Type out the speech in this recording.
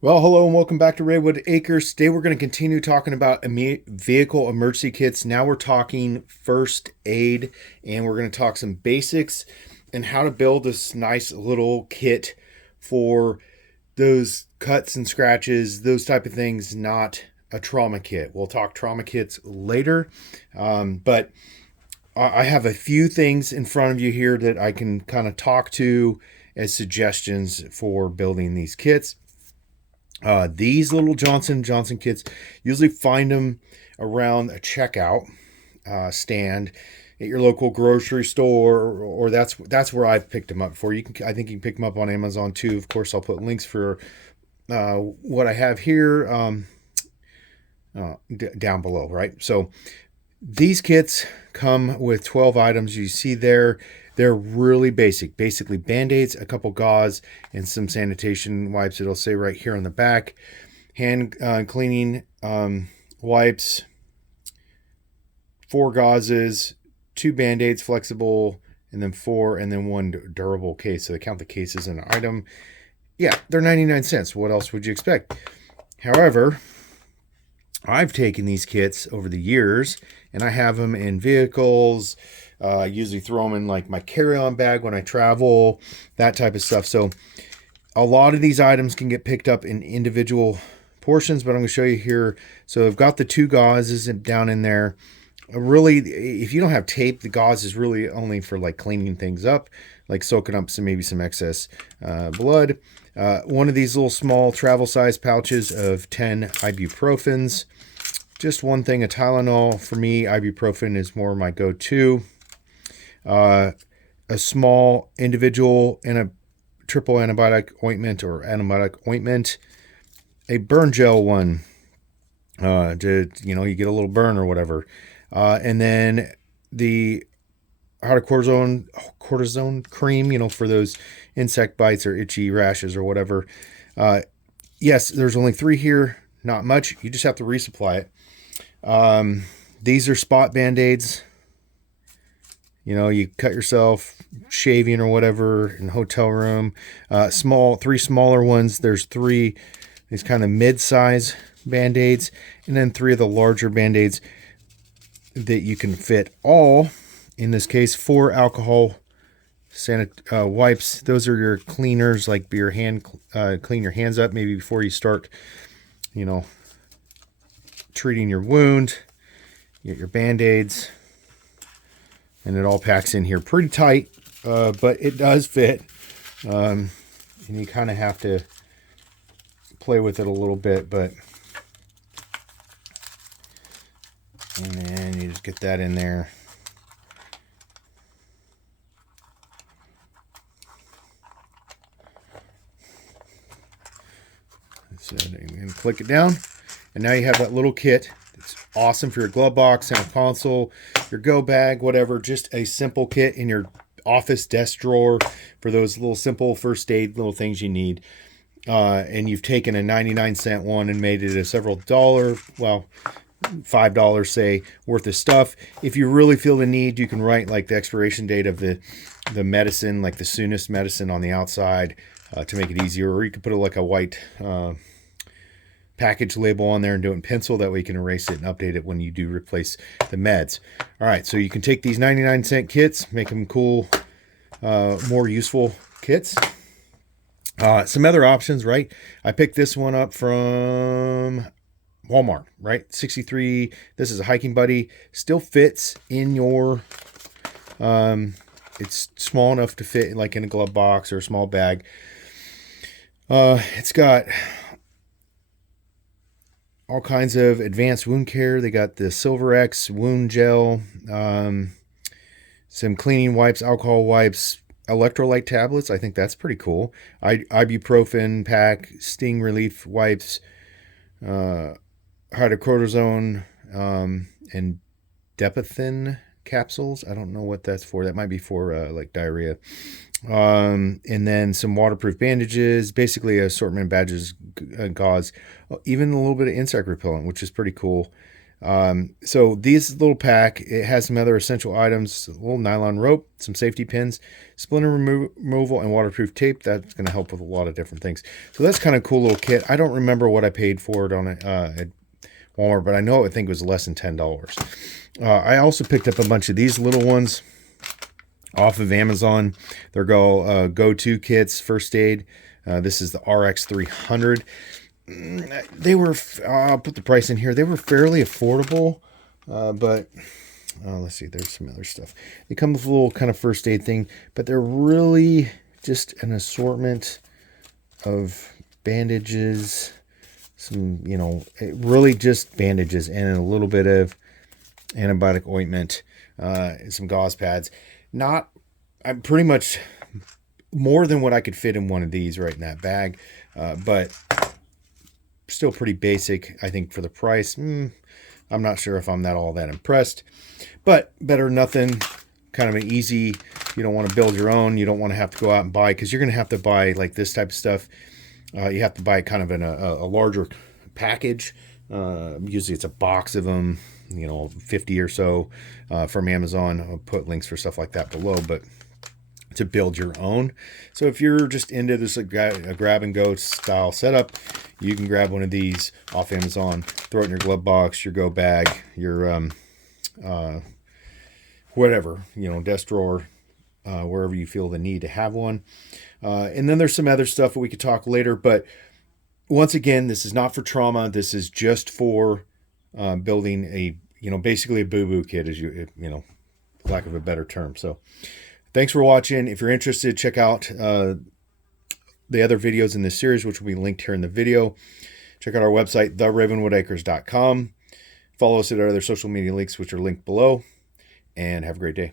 Well, hello and welcome back to Redwood Acres. Today we're going to continue talking about vehicle emergency kits. Now we're talking first aid, and we're going to talk some basics and how to build this nice little kit for those cuts and scratches, those type of things, not a trauma kit. We'll talk trauma kits later, but I have a few things in front of you here that I can kind of talk to as suggestions for building these kits. These little Johnson Johnson kits, usually find them around a checkout stand at your local grocery store, or that's where I've picked them up for. I think you can pick them up on Amazon too. Of course, I'll put links for what I have here down below. Right, so these kits come with 12 items. You see there, they're really basic. Basically, Band-Aids, a couple gauze, and some sanitation wipes. It'll say right here on the back. Hand cleaning wipes, 4 gauzes, 2 Band-Aids, flexible, and then 4, and then 1 durable case. So they count the case as an item. Yeah, they're 99 cents. What else would you expect? However, I've taken these kits over the years and I have them in vehicles. I usually throw them in like my carry-on bag when I travel, that type of stuff. So a lot of these items can get picked up in individual portions, but I'm going to show you here. So I've got the 2 gauzes down in there. Really, if you don't have tape, the gauze is really only for like cleaning things up, like soaking up maybe some excess blood. One of these little small travel size pouches of 10 ibuprofens. Just one thing of Tylenol. For me, ibuprofen is more my go-to. A small individual and a triple antibiotic ointment or antibiotic ointment. A burn gel one. You get a little burn or whatever. And then the cortisone cream, for those insect bites or itchy rashes or whatever. Yes, there's only 3 here. Not much. You just have to resupply it. These are spot Band-Aids. You cut yourself shaving or whatever in a hotel room. 3 smaller ones. There's 3 these kind of mid-size Band-Aids, and then 3 of the larger Band-Aids that you can fit all. In this case, 4 alcohol wipes. Those are your cleaners, like your hand clean your hands up maybe before you start, treating your wound. You get your Band-Aids, and it all packs in here pretty tight, but it does fit. And you kind of have to play with it a little bit, and then you just get that in there. So you can click it down, and now you have that little kit. It's awesome for your glove box, center console, your go bag, whatever. Just a simple kit in your office desk drawer for those little simple first aid little things you need. And you've taken a 99-cent one and made it a several dollar, $5 say, worth of stuff. If you really feel the need, you can write like the expiration date of the medicine, like the soonest medicine on the outside, to make it easier. Or you could put like a white package label on there and do it in pencil. That way you can erase it and update it when you do replace the meds. All right, so you can take these 99-cent kits, make them cool, more useful kits. Some other options, right? I picked this one up from Walmart, right? 63. This is a hiking buddy. Still fits in your it's small enough to fit like in a glove box or a small bag. It's got all kinds of advanced wound care. They got the Silver X wound gel, some cleaning wipes, alcohol wipes, electrolyte tablets. I think that's pretty cool. Ibuprofen pack, sting relief wipes, hydrocortisone, and Depathin capsules. I don't know what that's for. That might be for like diarrhea. And then some waterproof bandages, basically assortment of badges, gauze, even a little bit of insect repellent, which is pretty cool. So this little pack, it has some other essential items: a little nylon rope, some safety pins, splinter removal, and waterproof tape. That's going to help with a lot of different things. So that's kind of a cool little kit. I don't remember what I paid for it on at Walmart, but I think it was less than $10. I also picked up a bunch of these little ones off of Amazon. They're go-to kits, first aid. This is the RX 300. They were, I'll put the price in here. They were fairly affordable, but let's see, there's some other stuff. They come with a little kind of first aid thing, but they're really just an assortment of bandages, some, really just bandages and a little bit of antibiotic ointment, some gauze pads. I'm pretty much more than what I could fit in one of these right in that bag, but still pretty basic, I think, for the price. I'm not sure if I'm all that impressed, but better than nothing. Kind of an easy, you don't want to build your own, you don't want to have to go out and buy, because you're going to have to buy like this type of stuff. You have to buy kind of in a larger package. Usually it's a box of them, 50 or so from Amazon. I'll put links for stuff like that below, but to build your own. So if you're just into this a grab and go style setup, you can grab one of these off Amazon, throw it in your glove box, your go bag, your whatever, desk drawer, wherever you feel the need to have one. And then there's some other stuff that we could talk later, but once again, this is not for trauma. This is just for building a, basically a boo-boo kit, as lack of a better term. So thanks for watching. If you're interested, check out the other videos in this series, which will be linked here in the video. Check out our website, theravenwoodacres.com. Follow us at our other social media links, which are linked below. And have a great day.